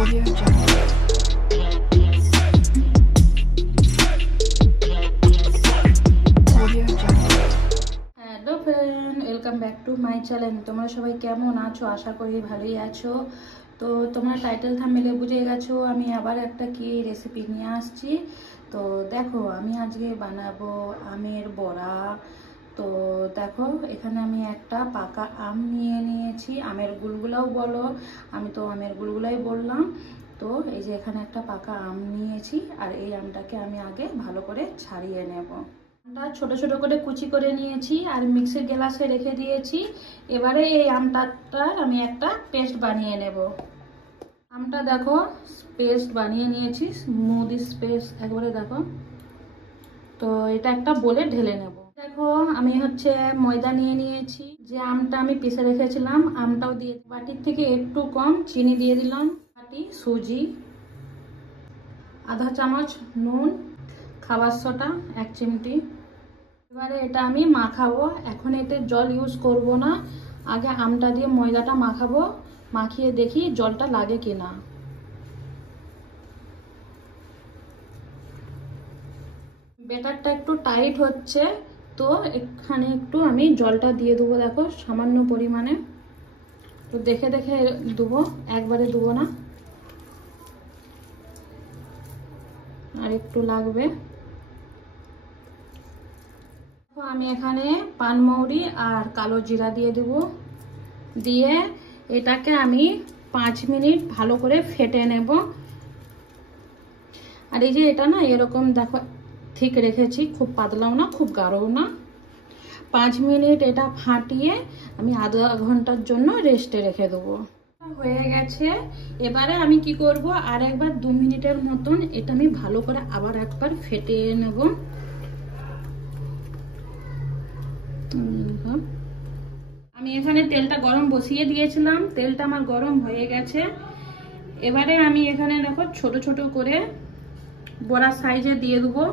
Audio Jungle. Audio Jungle. Hello friend, welcome back to my channel. তোমরা সবাই কেমন আছো? আশা করি ভালোই আছো। তো তোমরা টাইটেল থাম্বনেলে বুঝে গেছো আমি আবার একটা কি রেসিপি নিয়ে আসছি। তো দেখো, আমি আজকে বানাবো আমের বড়া। তো দেখো, এখানে আমি একটা পাকা আম নিয়ে নিয়েছি। আমের গুলগুলাও বলো, আমি তো আমের গুলগুলাই বললাম। তো এই যে এখানে একটা পাকা আম নিয়েছি, আর এই আমটাকে আমি আগে ভালো করে ছাড়িয়ে নেব। আমটা ছোট ছোট করে কুচি করে নিয়েছি আর মিক্সির গ্লাসে রেখে দিয়েছি। এবারে এই আমটার আমি একটা পেস্ট বানিয়ে নেব। আমটা দেখো পেস্ট বানিয়ে নিয়েছি, স্মুথ পেস্ট একবারে দেখো। তো এটা একটা বলে ঢেলে নেব। দেখো, আমি ময়দা নিয়ে নিয়েছি। যে আমটা আমি পিষে রেখেছিলাম আমটাও দিয়ে, বাটির থেকে একটু কম চিনি দিয়ে দিলাম, বাটি সুজি, আধা চামচ নুন, খাবার সোডা 1 চিমটি। এবারে এটা আমি মাখাবো। এখন এতে জল ইউজ করব না, আগে আমটা দিয়ে ময়দাটা মাখাবো, মাখিয়ে দেখি জলটা লাগে কিনা। ব্যাটারটা একটু টাইট হচ্ছে, তো এখানে একটু আমি জলটা দিয়ে দেবো, দেখো সামান্য পরিমাণে। তো দেখে দেখে দেবো, একবারে দেবো না, আর একটু লাগবে। আমি এখানে পানমৌরি আর কালো জিরা দিয়ে দেব, দিয়ে এটাকে আমি 5 মিনিট ভালো করে ফেটে নেব। আর এই যে এটা না এরকম দেখো ঠিক রেখেছি, খুব পাতলাও না খুব গাঢ়ও না। 5 মিনিট এটা ফাটিয়ে আমি আধা ঘন্টার জন্য রেস্টে রেখে দেবো। হয়ে গেছে। এবারে আমি কি করব, আর একবার 2 মিনিটের মতন এটা আমি ভালো করে আবার একবার ফেটিয়ে নেব। আমি এখানে তেলটা গরম বসিয়ে দিয়েছিলাম, তেলটা আমার গরম হয়ে গেছে। এবারে আমি এখানে দেখো ছোট ছোট করে বড়া সাইজে দিয়ে দেবো।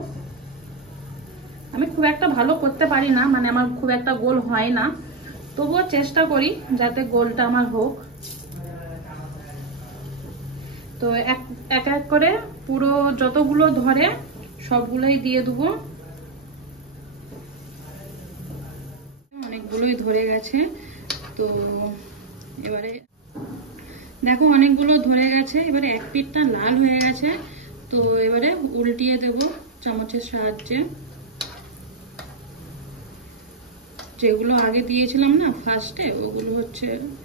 আমি খুব একটা ভালো করতে পারি না, মানে আমার খুব একটা গোল হয় না, তবুও চেষ্টা করি যাতে গোলটা আমার হোক। তো এক এক করে পুরো যতগুলো ধরে সবগুলোই দিয়ে দেবো। অনেকগুলোই ধরে গেছে। তো এবারে দেখো অনেকগুলো ধরে গেছে। এবারে এক পিঠটা লাল হয়ে গেছে, তো এবারে উল্টিয়ে দেব চামচের সাহায্যে। যেগুলো আগে দিয়েছিলাম না ফার্স্টে, ওগুলো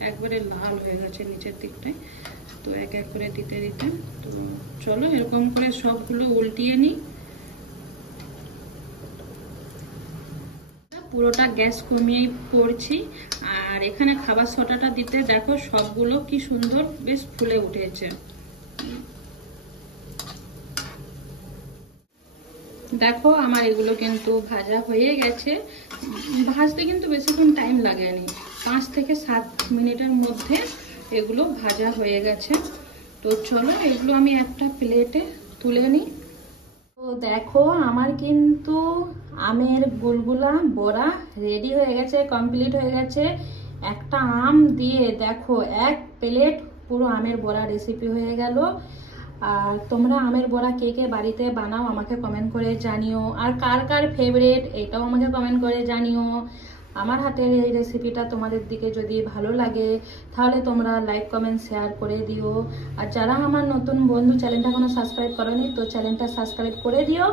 একবারে লাল হয়ে গেছে নিচের দিকটায়। তো এক এক করে দিতে দিতে, তো চলো এরকম করে সবগুলো উল্টিয়ে নিই। পুরোটা গ্যাস কমিয়ে করছি। আর এখানে খাবার সোডাটা দিতে দেখো সবগুলো কি সুন্দর বেশ ফুলে উঠেছে। দেখো আমার এগুলো কিন্তু ভাজা হয়ে গেছে। ভাজতে কিন্তু বেশিক্ষণ টাইম লাগেনি, 5 থেকে 7 মিনিটের মধ্যে এগুলো ভাজা হয়ে গেছে। তো চলো এগুলো আমি একটা প্লেটে তুলে নিই। তো দেখো আমার কিন্তু আমের গুলগুলা বড়া রেডি হয়ে গেছে, কমপ্লিট হয়ে গেছে। একটা আম দিয়ে দেখো 1 প্লেট পুরো আমের বড়া রেসিপি হয়ে গেল। আর তোমরা আমের বড়া কে কে বাড়িতে বানাও আমাকে কমেন্ট করে জানিও, আর কার কার ফেভারিট এটাও আমাকে কমেন্ট করে জানিও। আমার হাতের এই রেসিপিটা তোমাদের দিকে যদি ভালো লাগে তাহলে তোমরা লাইক কমেন্ট শেয়ার করে দিও। আর যারা আমার নতুন বন্ধু চ্যানেলটা এখনো সাবস্ক্রাইব করোনি, তো চ্যানেলটা সাবস্ক্রাইব করে দিও।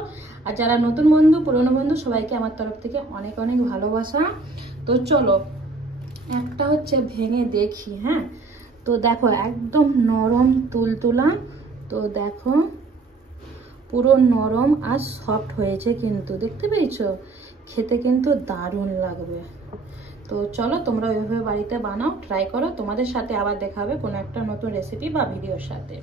আর যারা নতুন বন্ধু পুরনো বন্ধু সবাইকে আমার তরফ থেকে অনেক অনেক ভালোবাসা। তো চলো একটা ভেঙে দেখি। হ্যাঁ, তো দেখো একদম নরম তুলতুলা। তো দেখো পুরো নরম আর সফট হয়েছে, কিন্তু দেখতে পেয়েছো, খেতে কিন্তু দারুণ লাগবে। তো চলো তোমরা ওইভাবে বাড়িতে বানাও, ট্রাই করো। তোমাদের সাথে আবার দেখা হবে কোনো একটা নতুন রেসিপি বা ভিডিওর সাথে।